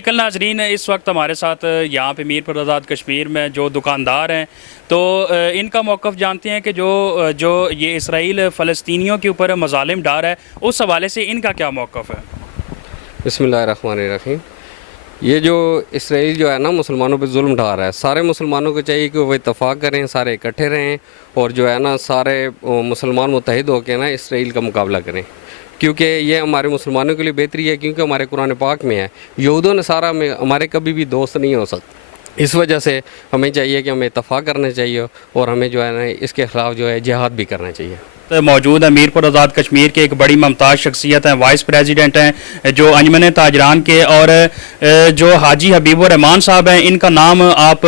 बिल्कुल नाजरीन, इस वक्त हमारे साथ यहाँ पे मीरपुर आज़ाद कश्मीर में जो दुकानदार हैं तो इनका मौक़िफ़ जानते हैं कि जो ये इसराइल फ़लस्तीनियों के ऊपर मज़ालिम डाल रहा है, उस हवाले से इनका क्या मौक़िफ़ है। बिस्मिल्लाहिर्रहमानिर्रहीम। ये जो इसराइल जो है ना मुसलमानों पे जुल्म ढा रहा है, सारे मुसलमानों को चाहिए कि वो इत्तेफाक करें, सारे इकट्ठे रहें और जो है ना सारे मुसलमान मुत्तहिद होकर ना इसराइल का मुकाबला करें, क्योंकि ये हमारे मुसलमानों के लिए बेहतरी है, क्योंकि हमारे कुरान पाक में है यहूद नसारा में हमारे कभी भी दोस्त नहीं हो सकते। इस वजह से हमें चाहिए कि हमें इत्तेफाक करना चाहिए और हमें जो है ना इसके ख़िलाफ़ जो है जिहाद भी करना चाहिए। मौजूद है मीरपुर आज़ाद कश्मीर के एक बड़ी मुमताज़ शख्सियत हैं, वाइस प्रेसिडेंट हैं जो अंजुमन ताजरान के, और जो हाजी हबीबुर रहमान साहब हैं, इनका नाम आप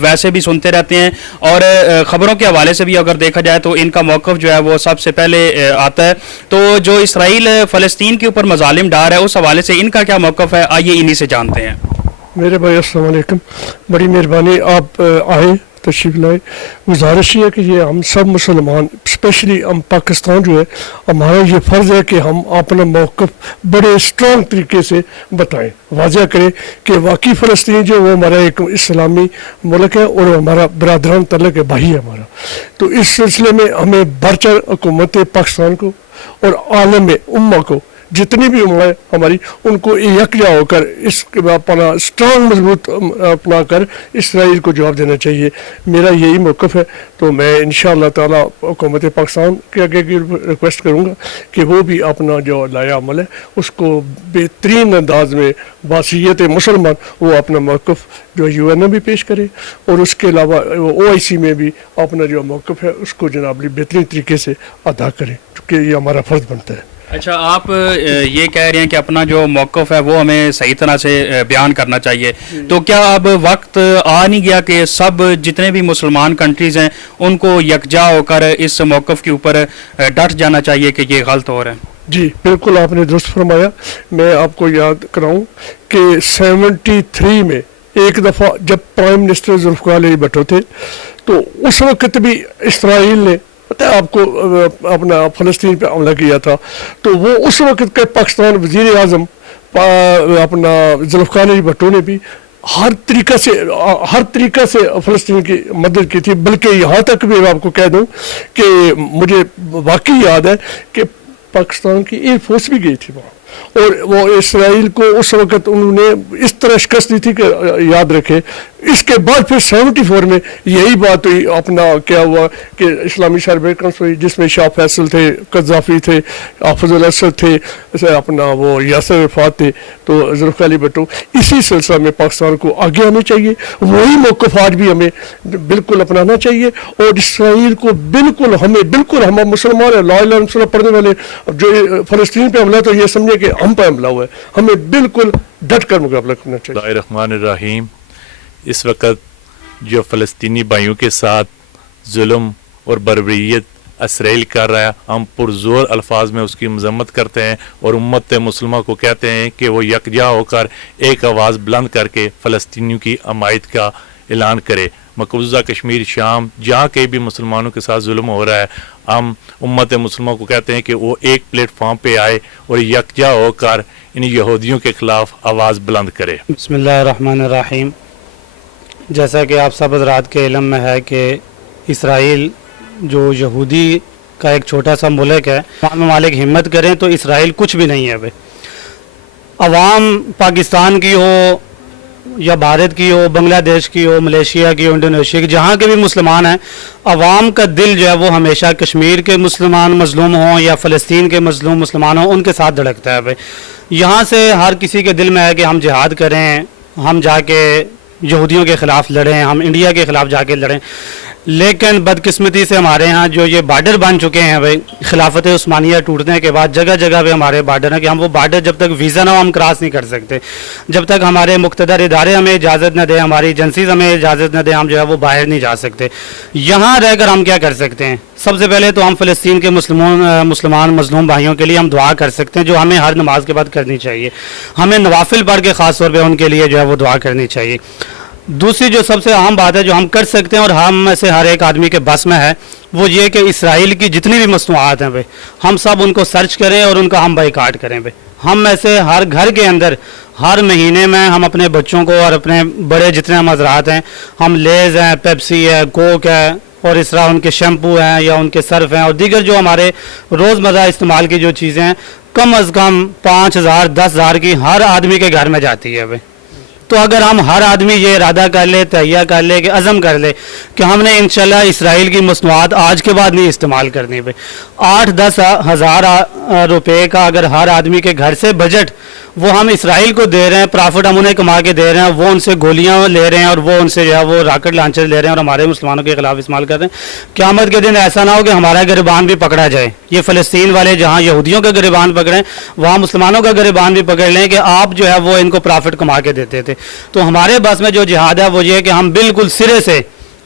वैसे भी सुनते रहते हैं और ख़बरों के हवाले से भी अगर देखा जाए तो इनका मौक़िफ़ जो है वो सबसे पहले आता है। तो जो इसराइल फ़लस्तीन के ऊपर मज़ालिम डाल है, उस हवाले से इनका क्या मौक़िफ़ है, आइए इन्हीं से जानते हैं। मेरे भाई अस्सलाम वालेकुम, बड़ी मेहरबानी आप आए तशरीफ़ लाए। गुजारिश है कि ये हम सब मुसलमान स्पेशली हम पाकिस्तान जो है, हमारा ये फ़र्ज़ है कि हम अपना मौक़िफ़ बड़े स्ट्रॉन्ग तरीके से बताएं, वाज़ह करें कि वाकई फ़लस्तीन जो वो हमारा एक इस्लामी मुल्क है और हमारा बरादरान तल्लुक़ है, भाई है हमारा। तो इस सिलसिले में हमें बढ़-चढ़ हुकूमत पाकिस्तान को और आलम उम्मा को, जितनी भी उम्मा है हमारी, उनको यकजा होकर इसके अपना स्ट्रॉन्ग मजबूत अपना कर इसराइल को जवाब देना चाहिए। मेरा यही मौक़िफ़ है। तो मैं इंशाअल्लाह ताला हुकूमत पाकिस्तान के आगे की रिक्वेस्ट करूँगा कि वो भी अपना जो लाया अमल है उसको बेहतरीन अंदाज में बासियत मुसलमान वो अपना मौक़िफ़ जो UN में भी पेश करे और उसके अलावा OIC में भी अपना जो मौक़िफ़ है उसको जनाब बेहतरीन तरीके से अदा करें, क्योंकि ये हमारा फ़र्ज़ बनता है। अच्छा, आप ये कह रहे हैं कि अपना जो मौक़िफ़ है वो हमें सही तरह से बयान करना चाहिए, तो क्या अब वक्त आ नहीं गया कि सब जितने भी मुसलमान कंट्रीज़ हैं उनको यकजा होकर इस मौक़िफ़ के ऊपर डट जाना चाहिए कि ये गलत हो रहा है? जी बिल्कुल, आपने दुरुस्त फरमाया। मैं आपको याद कराऊं कि 73 में एक दफ़ा जब प्राइम मिनिस्टर जुल्फ़िकार अली भुट्टो थे, तो उस वक्त भी इसराइल ने पता है आपको अपना फ़लस्तीन पे हमला किया था। तो वो उस वक्त के पाकिस्तान वज़ीर आज़म अपना जुल्फ़िकार अली भुट्टो ने भी हर तरीका से फ़लस्तीन की मदद की थी। बल्कि यहाँ तक भी आपको कह दूँ कि मुझे वाकई याद है कि पाकिस्तान की एयर फोर्स भी गई थी वहाँ, और वो इसराइल को उस वक्त उन्होंने इस तरह शिकस्त दी थी कि याद रखे। इसके बाद फिर 74 में यही बात हुई, अपना क्या हुआ कि इस्लामी सरबराह कॉन्फ्रेंस हुई जिसमें शाह फैसल थे, कज़ाफ़ी थे, हाफ़िज़ुल असद थे, अपना वो यासिर अरफ़ात थे, तो जुल्फ़िकार अली भुट्टो। इसी सिलसिले में पाकिस्तान को आगे आना चाहिए, वही मौक़िफ़ आज भी हमें बिल्कुल अपनाना चाहिए और इसराइल को बिल्कुल हम मुसलमान हैं, ला इलाहा इल्लल्लाह पढ़ने वाले, जो फ़लस्तीन पर हमला तो ये समझे कि हम पर हमला हुआ है, हमें बिल्कुल डट कर मुकाबला करना चाहिए। रहमान, इस वक्त जो फ़लस्तीनी भाइयों के साथ जुल्म और बर्बरियत इसराइल कर रहा है, हम पुरज़ोर अल्फाज में उसकी मज़म्मत करते हैं और उम्मत मुस्लिमा को कहते हैं कि वो यकजा होकर एक आवाज़ बुलंद करके फ़लस्तीनियों की हमायत का ऐलान करे। मकबूजा कश्मीर, शाम, जहाँ कहीं भी मुसलमानों के साथ जुल्म हो रहा है, हम उम्मत मुस्लिमा को कहते हैं कि वो एक प्लेटफार्म पे आए और यकजा होकर इन यहूदियों के ख़िलाफ़ आवाज़ बुलंद करे। बिस्मिल्लाहिर्रहमानिर्रहीम। जैसा कि आप सब हज़रात के इल्म में है कि इसराइल जो यहूदी का एक छोटा सा मुल्क है, ममालिक हिम्मत करें तो इसराइल कुछ भी नहीं है। भाई अवाम पाकिस्तान की हो या भारत की हो, बांग्लादेश की हो, मलेशिया की हो, इंडोनेशिया की, जहाँ के भी मुसलमान हैं, अवाम का दिल जो है वो हमेशा कश्मीर के मुसलमान मज़लूम हों या फ़लस्तीन के मज़लूम मुसलमान हों, उनके साथ धड़कता है। भाई यहाँ से हर किसी के दिल में है कि हम जिहाद करें, हम जाके यहूदियों के ख़िलाफ़ लड़ें, हम इंडिया के ख़िलाफ़ जाके लड़ें। लेकिन बदकिस्मती से हमारे यहाँ जो ये बार्डर बन चुके हैं भाई, खिलाफत उस्मानिया टूटने के बाद जगह जगह पे हमारे बार्डर हैं कि हम वो बार्डर जब तक वीज़ा ना हो हम क्रॉस नहीं कर सकते, जब तक हमारे मुक़्तदर इदारे हमें इजाज़त न दें, हमारी एजेंसीज हमें इजाज़त न दें, हम जो है वो बाहर नहीं जा सकते। यहाँ रह कर हम क्या कर सकते हैं? सबसे पहले तो हम फ़लस्तीन के मुसलमान मज़लूम भाइयों के लिए हम दुआ कर सकते हैं, जो हमें हर नमाज के बाद करनी चाहिए। हमें नवाफिल पढ़ के ख़ास तौर पर उनके लिए जो है वो दुआ करनी चाहिए। दूसरी जो सबसे अहम बात है जो हम कर सकते हैं और हम में से हर एक आदमी के बस में है, वो ये कि इसराइल की जितनी भी मसनूआत हैं भाई, हम सब उनको सर्च करें और उनका हम बाइकाट करें भाई। हम में से हर घर के अंदर हर महीने में हम अपने बच्चों को और अपने बड़े जितने हम हजरात हैं, हम लेज़ हैं, पेप्सी है, कोक है और इस तरह उनके शैम्पू हैं या उनके सर्फ हैं और दीगर जो हमारे रोज़मर्रा इस्तेमाल की जो चीज़ें हैं कम अज़ कम 5,000 10,000 की हर आदमी के घर में जाती है भाई। तो अगर हम हर आदमी ये इरादा कर ले, तैयार कर ले, कि अज़म कर ले कि हमने इंशाल्लाह इसराइल की मसनूआत आज के बाद नहीं इस्तेमाल करनी भाई, 8-10 हज़ार रुपये का अगर हर आदमी के घर से बजट वो हम इसराइल को दे रहे हैं, प्रॉफिट हम उन्हें कमा के दे रहे हैं, वो उनसे गोलियां ले रहे हैं और वो उनसे जो है वो रॉकेट लॉन्चर ले रहे हैं और हमारे मुसलमानों के खिलाफ इस्तेमाल कर रहे हैं। क़यामत के दिन ऐसा ना हो कि हमारा गिरबान भी पकड़ा जाए। ये फ़लस्तीन वाले जहाँ यहूदियों का गिरबान पकड़ें, वहाँ मुसलमानों का गिरबान भी पकड़ लें कि आप जो है वो इनको प्रॉफिट कमा के देते थे। तो हमारे बस में जो जिहाद है वो ये है कि हम बिल्कुल सिरे से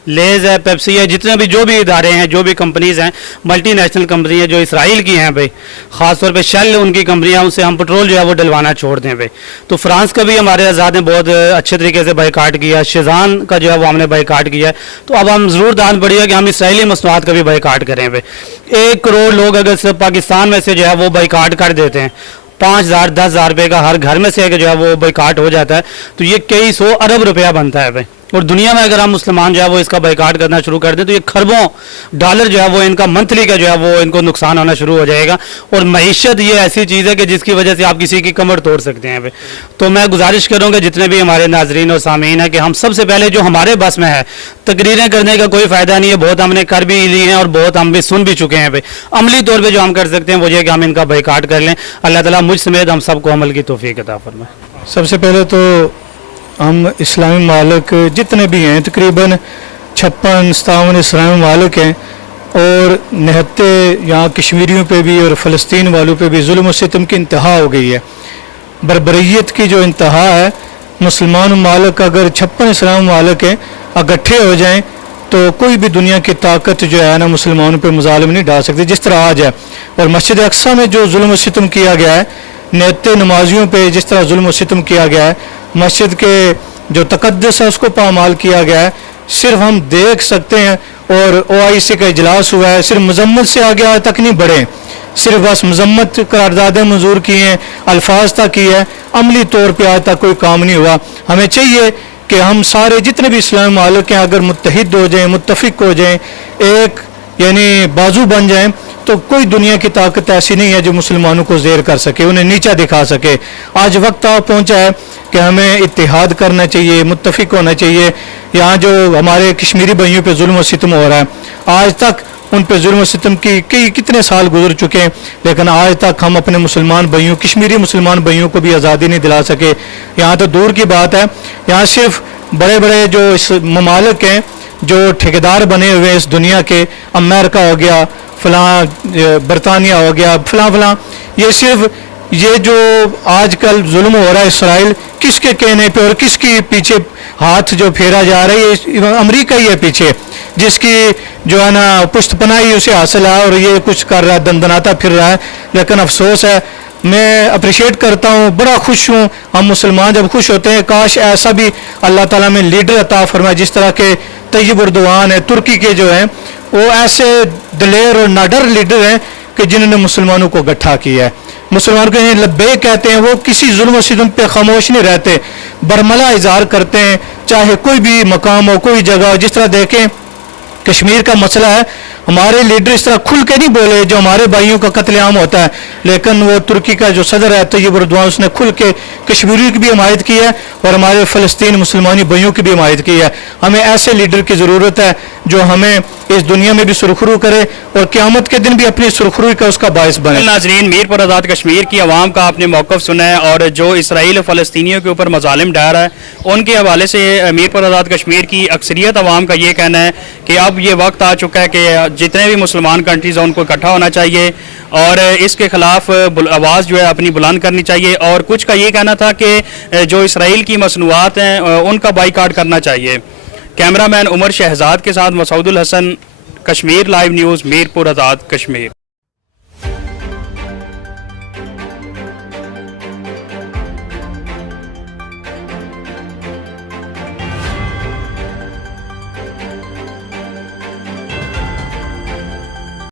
लेज़ है, पेप्सी है, जितने भी जो भी इदारे हैं, जो भी कंपनीज़ हैं, मल्टी नेशनल कंपनी है जो इसराइल की हैं भाई, ख़ास तौर पे शेल उनकी कंपनियां, उनसे हम पेट्रोल जो है वो डलवाना छोड़ दें भाई। तो फ्रांस का भी हमारे आज़ाद ने बहुत अच्छे तरीके से बाइकाट किया, शेज़ान का जो है वो हमने बाइकाट किया है। तो अब हम ज़रूर दान पड़ी है कि हम इसराइली मसनूआत का भी बाइकाट करें भाई। 1 करोड़ लोग अगर सिर्फ पाकिस्तान में से जो है वो बाइकाट कर देते हैं, 5,000 10,000 रुपये का हर घर में से जो है वो बाइकाट हो जाता है, तो ये कई 100 अरब रुपया बनता है भाई। और दुनिया में अगर हम मुसलमान जो है वो इसका बाइकाट करना शुरू कर दें तो ये खरबों डॉलर जो है वो इनका मंथली का जो है वो इनको नुकसान होना शुरू हो जाएगा। और मईशत ये ऐसी चीज़ है कि जिसकी वजह से आप किसी की कमर तोड़ सकते हैं भाई। तो मैं गुजारिश करूँगा जितने भी हमारे नाजरीन और सामीन हैं कि हम सबसे पहले जो हमारे बस में है, तकरीरें करने का कोई फ़ायदा नहीं है, बहुत हमने कर भी ली हैं और बहुत हम भी सुन भी चुके हैं भाई। अमली तौर पर जो हम कर सकते हैं वो ये कि हम इनका बाइकाट कर लें। अल्लाह ताला मुझ समेत हम सबको अमल की तौफीक अता फरमाए। सबसे पहले तो हम इस्लामी मालिक जितने भी हैं, तकरीबन 56-57 इस्लामी मालिक हैं और निहत्ते यहाँ कश्मीरियों पे भी और फ़लस्तीन वालों पे भी जुल्म और सितम की इंतहा हो गई है, बर्बरियत की जो इंतहा है। मुसलमान मालिक अगर 56 इस्लामी मालिक हैं इकट्ठे हो जाएं तो कोई भी दुनिया की ताकत जो है ना मुसलमानों पे मुजालिम नहीं डाल सकती जिस तरह आज है। और मस्जिद अक्सा में जो जुल्म और सितम किया गया है, निहत्ते नमाजियों पे जिस तरह जुल्म और सितम किया गया है, मस्जिद के जो तकद्दस है उसको पामाल किया गया है, सिर्फ हम देख सकते हैं। और OIC का इजलास हुआ है, सिर्फ मजम्मत से आगे आज तक नहीं बढ़े, सिर्फ बस मजम्मत करारदादें मंजूर की हैं, अल्फाज तक की है, अमली तौर पे आज तक कोई काम नहीं हुआ। हमें चाहिए कि हम सारे जितने भी इस्लामी मालिक हैं अगर मुत्तहिद हो जाएं, मुत्तफिक हो जाएं, एक यानी बाजू बन जाएं, तो कोई दुनिया की ताकत ऐसी नहीं है जो मुसलमानों को ज़ेर कर सके, उन्हें नीचा दिखा सके। आज वक्त आ पहुंचा है कि हमें इत्तिहाद करना चाहिए, मुत्तफिक होना चाहिए। यहाँ जो हमारे कश्मीरी भाइयों पे जुल्म और सितम हो रहा है, आज तक उन पे जुल्म और सितम की कितने साल गुजर चुके हैं, लेकिन आज तक हम अपने मुसलमान भाइयों, कश्मीरी मुसलमान भाइयों को भी आज़ादी नहीं दिला सके। यहाँ तो दूर की बात है, यहाँ सिर्फ बड़े बड़े जो इस ममालिक हैं, जो ठेकेदार बने हुए इस दुनिया के, अमेरिका हो गया, फलां बरतानिया हो गया, फलां, ये सिर्फ ये जो आजकल जुल्म हो रहा है इसराइल, किसके कहने पे और किसकी पीछे हाथ जो फेरा जा रहा है, ये अमेरिका ही है पीछे, जिसकी जो है ना पुष्टपनाही उसे हासिल है और ये कुछ कर रहा है, दंदनाता फिर रहा है। लेकिन अफसोस है, मैं अप्रिशिएट करता हूँ, बड़ा खुश हूँ। हम मुसलमान जब खुश होते हैं, काश ऐसा भी अल्लाह ताला में लीडर अता फरमाए जिस तरह के तैयब उर्दवान है, तुर्की के जो हैं वो ऐसे दिलेर और नाडर लीडर हैं कि जिन्होंने मुसलमानों को इकट्ठा किया है। मुसलमान को लब्बे कहते हैं, वो किसी जुल्म और सितम पे खामोश नहीं रहते, बरमला इजहार करते हैं, चाहे कोई भी मकाम हो, कोई जगह हो। जिस तरह देखें कश्मीर का मसला है, हमारे लीडर इस तरह खुल के नहीं बोले जो हमारे भाइयों का कत्लेआम होता है, लेकिन वो तुर्की का जो सदर है तैयब उर्दवान, उसने खुल के कश्मीरियों की भी हमायत की है और हमारे फ़लस्तीन मुसलमानी भाइयों की भी हमायत की है। हमें ऐसे लीडर की ज़रूरत है जो हमें इस दुनिया में भी सुरखरू करे और क़यामत के दिन भी अपनी सुरखरू का उसका बायस बने। नाज़रीन, मीरपुर आज़ाद कश्मीर की आवाम का आपने मौक़िफ़ सुना है और जो इसराइल और फ़लस्तीनियों के ऊपर मज़ालिम ढा रहा है, उनके हवाले से मीरपुर आज़ाद कश्मीर की अक्सरियत आवाम का ये कहना है कि अब ये वक्त आ चुका है कि जितने भी मुसलमान कंट्रीज़ हैं उनको इकट्ठा होना चाहिए और इसके ख़िलाफ़ आवाज़ जो है अपनी बुलंद करनी चाहिए। और कुछ का ये कहना था कि जो इसराइल की मसनूआत हैं उनका बाइकाट करना चाहिए। कैमरामैन उमर शहजाद के साथ मसूदुल हसन, कश्मीर लाइव न्यूज़, मीरपुर आज़ाद कश्मीर।